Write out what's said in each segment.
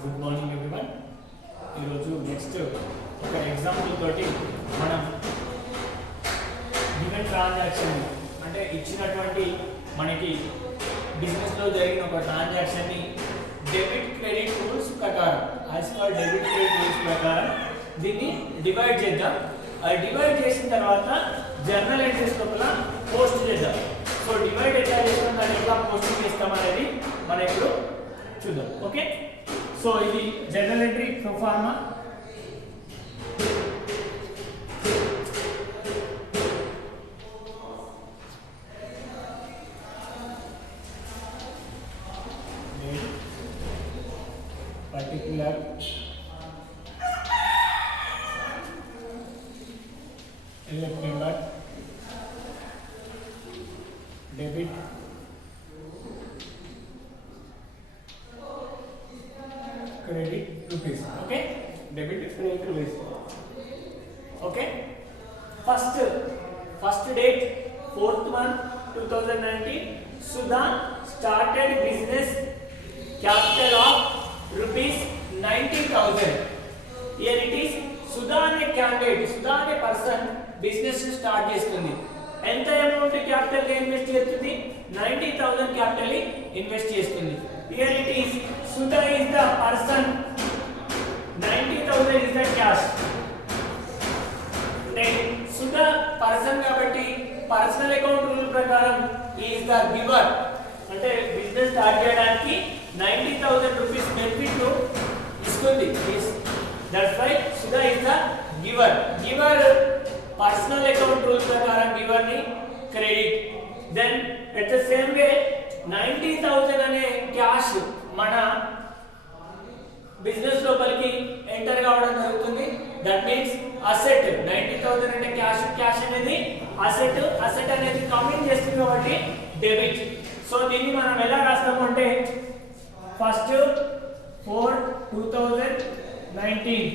Good morning everyone. ఈరోజు నెక్స్ట్ ఒక ఎగ్జాంపుల్ తోటి మనం గివెన్ ట్రాన్సాక్షన్ అంటే ఇచ్చినటువంటి మనకి బిజినెస్లో జరిగిన ఒక ట్రాన్సాక్షన్ని డెబిట్ క్రెడిట్ రూల్స్ ప్రకారం as per debit credit rules ప్రకారం దీన్ని డివైడ్ చేద్దాం. అది డివైడ్ చేసిన తర్వాత జర్నల్ ఎంట్రీస్ లోపల పోస్ట్ చేద్దాం. సో డివైడ్ ఎట్లా చేస్తాం, దాన్ని ఎట్లా పోస్టింగ్ చేస్తాం అనేది మనం ఇప్పుడు చూద్దాం. ఓకే, సో ఇది journal entry proforma. Particular member debit credit rupees. Okay, debit credit rupees. Okay, first date 4th month 2019. Sudha started business capital of rupees 90,000. Here it is. Sudha ane candidate, Sudha ane person business start చేస్తుంది. ఎంత amount capital invest చేస్తుంది? 90,000 capital invest చేస్తుంది. Here it is Sudha is the person, 90,000 is the cash. Sudha person కాబట్టి personal account rule ప్రకారం is the giver. అంటే business start చేయడానికి 90,000 rupees benefit ఇస్తుంది. That's why Sudha is the giver. Personal account rule ప్రకారం giver ని credit. Then at the same way 90,000 అనే క్యాష్ మన business లోపలికి ఎంటర్ కావడం జరుగుతుంది. That means asset. 90,000 అంటే క్యాష్ అనేది అసెట్ అనేది కమింగ్ చేస్తుంది కాబట్టి డెబిట్. సో దీన్ని మనం ఎలా రాస్తాము అంటే ఫస్ట్ 4/2019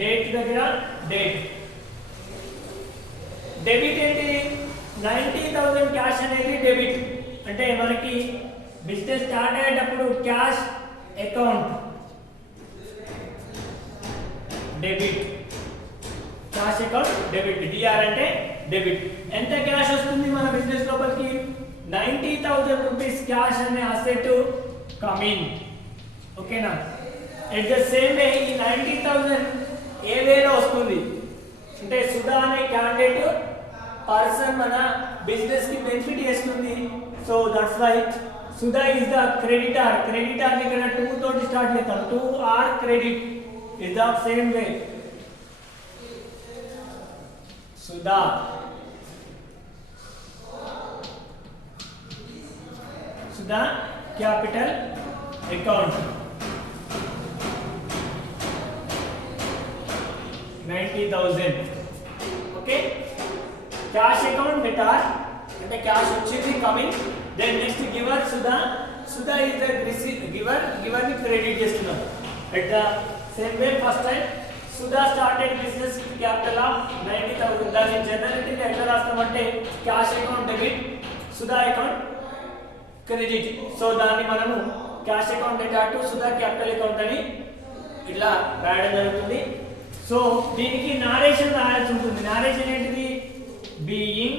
డేట్ దగ్గర డేట్. డెబిట్ ఏంటి? 90,000 క్యాష్ అనేది డెబిట్. అంటే మనకి బిజినెస్ స్టార్ట్ అయ్యేటప్పుడు cash account debit, cash account debit. DR అంటే డెబిట్. ఎంత క్యాష్ వస్తుంది మన బిజినెస్ లోపలికి? 90,000 రూపీస్ క్యాష్ అనే అసెట్ కమింగ్. ఓకేనా? ఎట్ ద సేమ్ వే ఈ 90,000 ఏ వేలో వస్తుంది అంటే సుధా అనే క్యాండిడేట్ పర్సన్ మన బిజినెస్ కి బెనిఫిట్ చేస్తుంది. So that's why Sudha is the creditor. Creditor ఇక్కడ 2 తోటి స్టార్ట్ చేస్తాం. 2 are credit is the same way. Sudha capital account 90,000. Okay, cash account debtor అంటే క్యాష్ వచ్చింది coming. Then next giver Sudha is the giver ని credit చేస్తున్నాం. At the same way first time Sudha started business capital of 90,000. దాని general entry ఎట్లా రాస్తామంటే cash account debit, Sudha account credit. So దాన్ని మనము cash account debtor to Sudha capital account అని ఇట్లా రాయడం జరుగుతుంది. సో దీనికి నారేషన్ రాయాల్సి ఉంటుంది. నారేషన్ ఏంటిది? బీయింగ్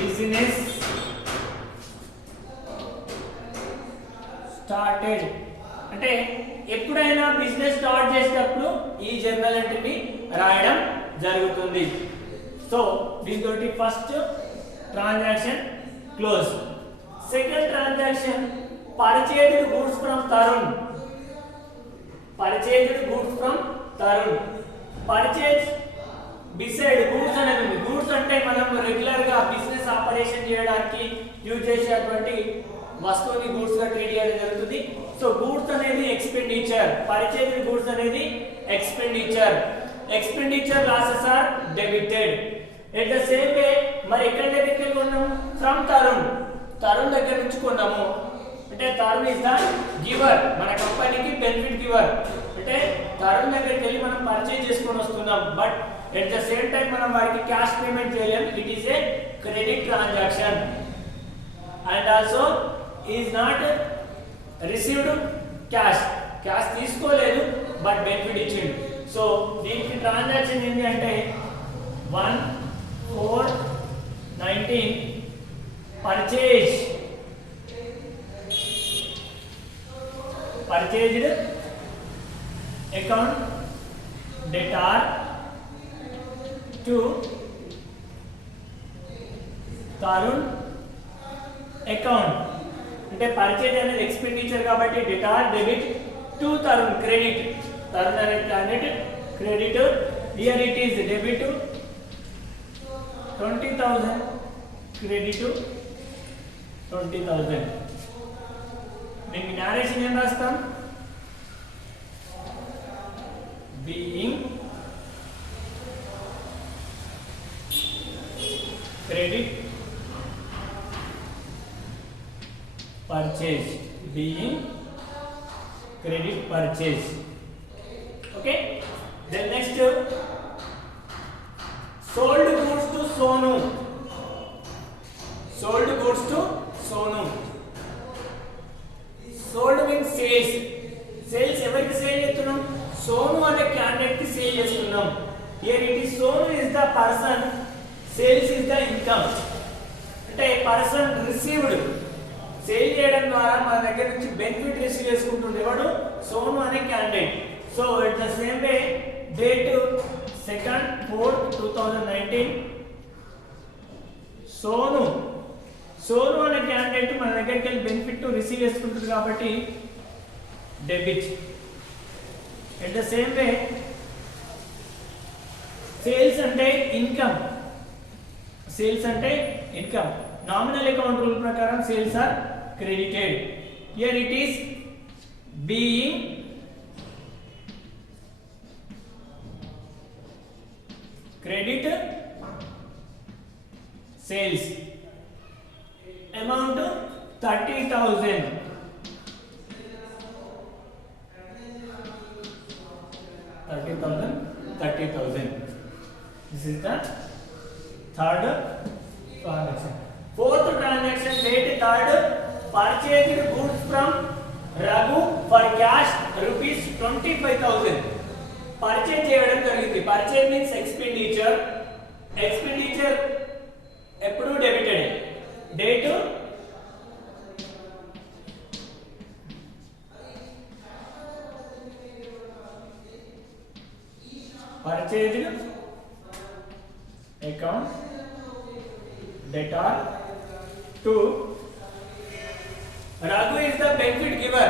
బిజినెస్ స్టార్టెడ్ అంటే ఎప్పుడైనా బిజినెస్ స్టార్ట్ చేసేటప్పుడు ఈ జర్నల్ ఎంట్రీని రాయడం జరుగుతుంది. సో దీంతో first transaction close. Second transaction purchased goods from Tarun. Purchased goods from Tarun. Purchase beside goods అనేది ఉంది. గూడ్స్ అంటే మనం రెగ్యులర్ గా బిజినెస్ ఆపరేషన్ చేయడానికి యూజ్ చేసేటువంటి వస్తువుని గూడ్స్ గా ట్రీట్ చేయడం జరుగుతుంది. సో గూడ్స్ అనేది ఎక్స్పెండిచర్, పర్చేజ్డ్ గూడ్స్ అనేది expenditure losses are debited. At the same way మరి ఎక్కడ దగ్గర కొన్నాము? ఫ్రమ్ తరుణ్ దగ్గర నుంచి కొన్నాము. అంటే తరుణ్ ఇస్ ద గివర్, మన కంపెనీకి బెనిఫిట్ గివర్. అంటే తరుణ్ దగ్గరికి వెళ్ళి మనం పర్చేజ్ చేసుకొని వస్తున్నాం. But At the same time మనం వారికి క్యాష్ పేమెంట్ చేయలేం. It is a credit transaction. and also is not received cash. Cash తీసుకోలేదు బట్ బెనిఫిట్ ఇచ్చిండు. సో దీనికి ట్రాన్సాక్షన్ ఏంటి అంటే 1/4/19 purchased account debtor to Tarun account. అంటే పర్చేజ్ అనేది ఎక్స్పెండిచర్ కాబట్టి debtor debit to Tarun credit. Tarun అనే credit credit. Here it is debit 20,000 credit 20,000. దీనికి నారేషన్ ఏం రాస్తాం? Being credit purchase, being credit purchase. Okay, then next sold goods to Sonu. Sold goods to Sonu. Sold means sales. Sales ఎవరికి సేల్ చేస్తున్నాం? సోను అనే candidate కి సేల్ చేస్తున్నాం. Here it is Sonu is the person, sales is the income. అంటే person received sale చేయడం ద్వారా మన దగ్గర నుంచి బెనిఫిట్ రిసీవ్ చేసుకుంటుంది ఎవడు? సోను అనే candidate. So it the same way date 2/4/2019 Sonu అనే క్యాండిడేట్ మన దగ్గరికి వెళ్ళి బెనిఫిట్ రిసీవ్ చేసుకుంటుంది కాబట్టి debit. It the same way sales అంటే ఇన్కమ్. సేల్స్ అంటే ఇన్కమ్. నామినల్ అకౌంట్ రూల్ ప్రకారం sales are credited. Here it is being credit sales. Amount 30,000. 30,000. This is the third transaction. Fourth transaction, date 3rd, purchased goods from Raghu for cash ₹25,000. Purchase చేయడం జరిగింది. Purchase means expenditure. Expenditure ఎప్పుడు debited. Date purchased account debtor to Raghu is the benefit giver.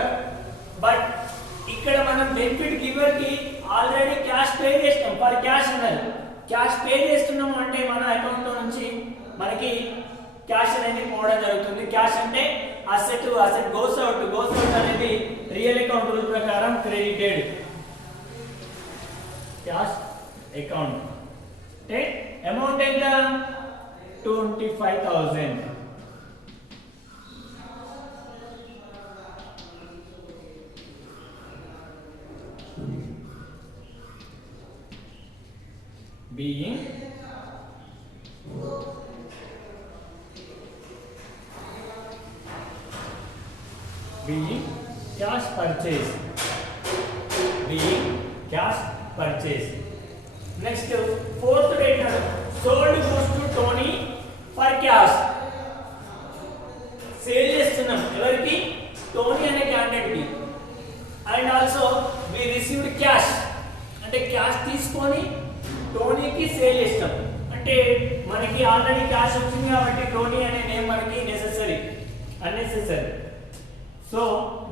But ఇక్కడ మనం benefit giver కి already cash pay చేస్తాం. For cash అన్నారు. Cash pay చేస్తున్నాము అంటే మన అకౌంట్ లో నుంచి మనకి క్యాష్ అనేది పోవడం జరుగుతుంది. క్యాష్ అంటే అసెట్. అసెట్ గోస్ అవుట్ అనేది రియల్ అకౌంట్ రూల్ ప్రకారం క్రెడిటెడ్. క్యాష్ అకౌంట్ అంటే అమౌంట్ ఎంత? 25,000. being cash purchase. Being cash purchase. Next, fourth debtor sold goods to Tony for cash. Sale చేస్తున్నాం ఎవరికి? టోనీ అనే క్యాండిడేట్ కి. And also we received cash. అంటే cash తీసుకొని టోనీకి సేల్ చేస్తాం. అంటే మనకి ఆల్రెడీ క్యాష్ వచ్చింది కాబట్టి టోనీ అనే నేమ్ మనకి unnecessary. So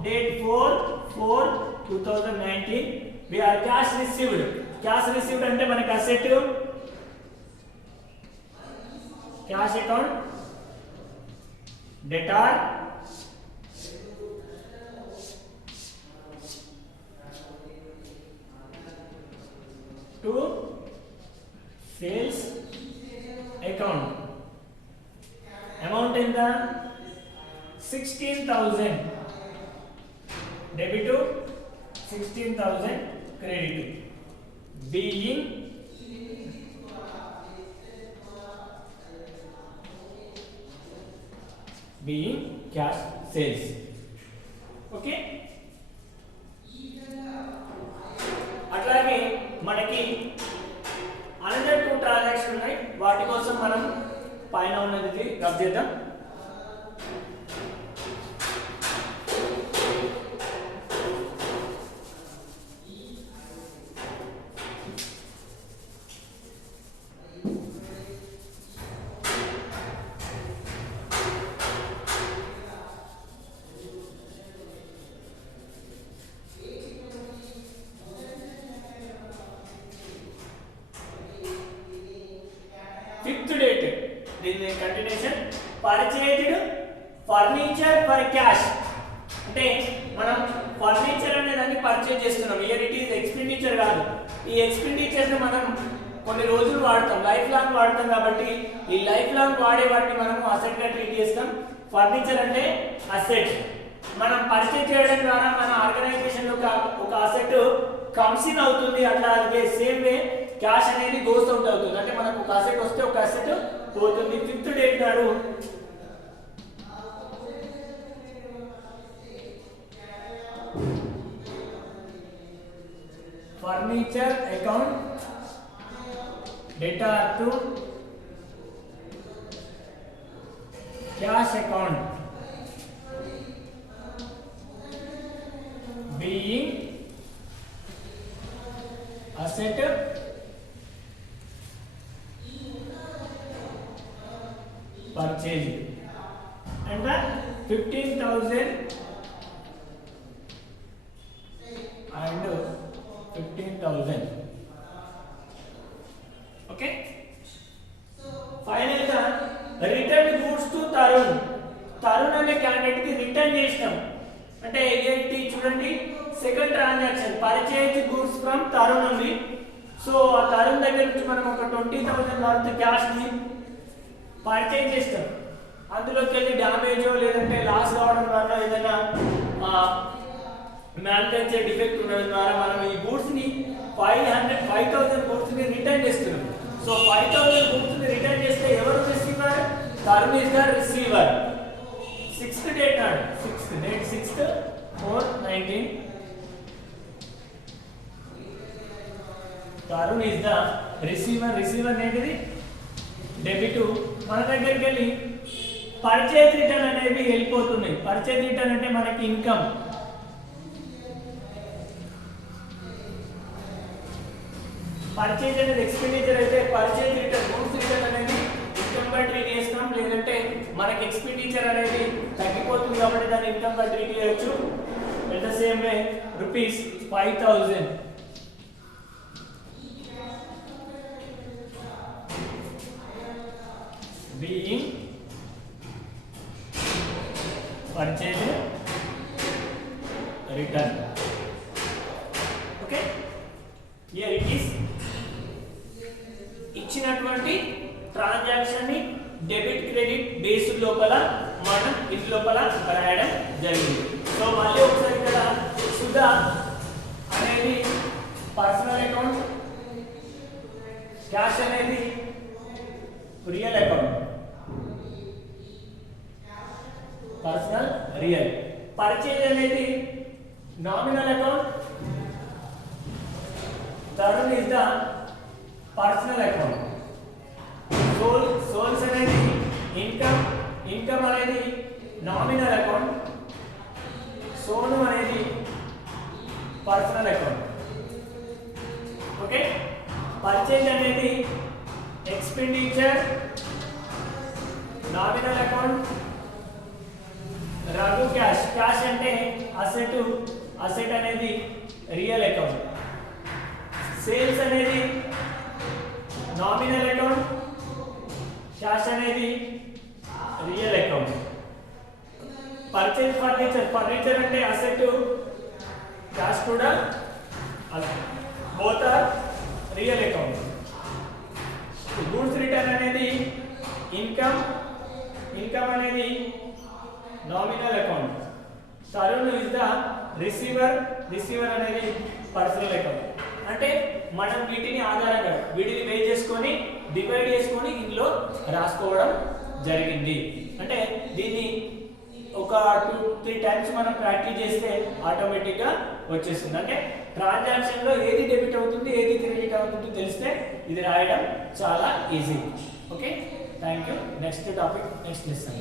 date 4/4/2019 we are cash received. Cash received అంటే మనకి asset cash account debtor to sales account. Amount in the 16,000 debit to 16,000 credit. Being being cash sales. Okay, అట్లాగే మనకి అనదర్ 2 ట్రాన్సాక్షన్ ఉన్నాయి, వాటి కోసం మనం పైన ఉన్నది రబ్ చేద్దాం. ఫిఫ్త్ డేట్, దీని continuation. Purchased furniture for cash, అంటే మనం ఫర్నిచర్ అనే దాన్ని పర్చేజ్ చేస్తున్నాం. ఇయర్ ఇట్ ఈస్ ఎక్స్పెండిచర్ కాదు. ఈ ఎక్స్పెండిచర్ ని మనం కొన్ని రోజులు వాడతాం, లైఫ్ లాంగ్ వాడతాం. కాబట్టి ఈ లైఫ్ లాంగ్ వాడే వాటిని మనం అసెట్ గా ట్రీట్ చేస్తాం. ఫర్నిచర్ అంటే అసెట్. మనం పర్చేజ్ చేయడం ద్వారా మన ఆర్గనైజేషన్ లో ఒక అసెట్ కమ్స్ ఇన్ అవుతుంది. అట్లాగే సేమ్ వే క్యాష్ అనేది గోస్ అవుట్ అవుతుంది. అంటే మనకు ఒక అసెట్ వస్తే ఒక అసెట్ పోతుంది. ఫిఫ్త్ డేట్ నాడు furniture account debtor to cash account being asset purchased and 15,000 and 15,000. okay, final గా return goods to Tarun. Tarun అనే క్యాండిడేట్ కి రిటర్న్ చేసినాం. అంటే ఏంటి చూడండి, second transaction purchase goods from Tarun ఉంది. సో ఆ తరుణ్ దగ్గర నుంచి మనం ఒక 20,000 వర్త్ క్యాష్ ని పర్చేజ్ చేస్తాం. అందులోకి వెళ్ళి డ్యామేజ్ లేదంటే లాస్ కావడం వల్ల ఏదైనా మ్యానుఫ్యాక్చర్ డిఫెక్ట్ ఉండడం ద్వారా మనం ఈ గూడ్స్ ని 5,000 గూడ్స్ ని రిటర్న్ చేస్తున్నాం. సో 5,000 గూడ్స్ ని రిటర్న్ చేస్తే ఎవరు రిసీవర్? Tarun is the receiver. 6th date నాడు, 6th date 6/4/19 Tarun is the receiver. Receiver ఏంటిది? డెబిట్. మన దగ్గరికి వెళ్ళి పర్చేజ్ రిటర్న్ అనేవి వెళ్ళిపోతున్నాయి. పర్చేజ్ రిటర్న్ అంటే మనకి ఇన్కమ్. పర్చేజ్ అనేది ఎక్స్పెండిచర్ అయితే పర్చేజ్ రిటర్న్ గూడ్స్ రిటర్న్ అనేది ఇన్కమ్ గా ట్రీట్ చేస్తాం. లేదంటే మనకి ఎక్స్పెండిచర్ అనేది తగ్గిపోతుంది కాబట్టి దాన్ని ఇన్కమ్ గా ట్రీట్ చేయొచ్చు. ఎట్ ద సేమ్ వే రూపీస్ 5,000 being purchased return. okay, here it is. ఇచ్చినటువంటి ట్రాన్సాక్షన్ ని డెబిట్ క్రెడిట్ బేస్ లోపల మనం ఇది లోపల రాయడం జరిగింది. సో మళ్ళీ ఒకసారి ఇక్కడ సుధా అనేది పర్సనల్ అకౌంట్, క్యాష్ అనేది real account. Personal real. Purchase అనేది nominal account. Tarun is the personal account. Sales అనేది ఇన్కమ్. ఇన్కమ్ అనేది నామినల్ అకౌంట్. సోను అనేది పర్సనల్ అకౌంట్. ఓకే, పర్చేజ్ అనేది expenditure nominal account. Raghu cash. Cash అంటే అసెట్. అసెట్ అనేది రియల్ అకౌంట్. సేల్స్ అనేది nominal account. Cash అనేది real account. Purchase furniture. Furniture అంటే asset, cash కూడా both are real account. Goods return అనేది income. Income అనేది nominal account. Tarun is the receiver. Receiver అనేది personal account. అంటే మనం వీటిని ఆధారంగా వీటిని బేస్ చేసుకొని డివైడ్ చేసుకొని ఇందులో రాసుకోవడం జరిగింది. అంటే దీన్ని ఒక 2-3 టైమ్స్ మనం ప్రాక్టీస్ చేస్తే ఆటోమేటిక్గా వచ్చేస్తుంది. అంటే ట్రాన్సాక్షన్లో ఏది డెబిట్ అవుతుంది ఏది క్రెడిట్ అవుతుందో తెలిస్తే ఇది రాయడం చాలా easy. Okay, thank you. Next topic next lesson.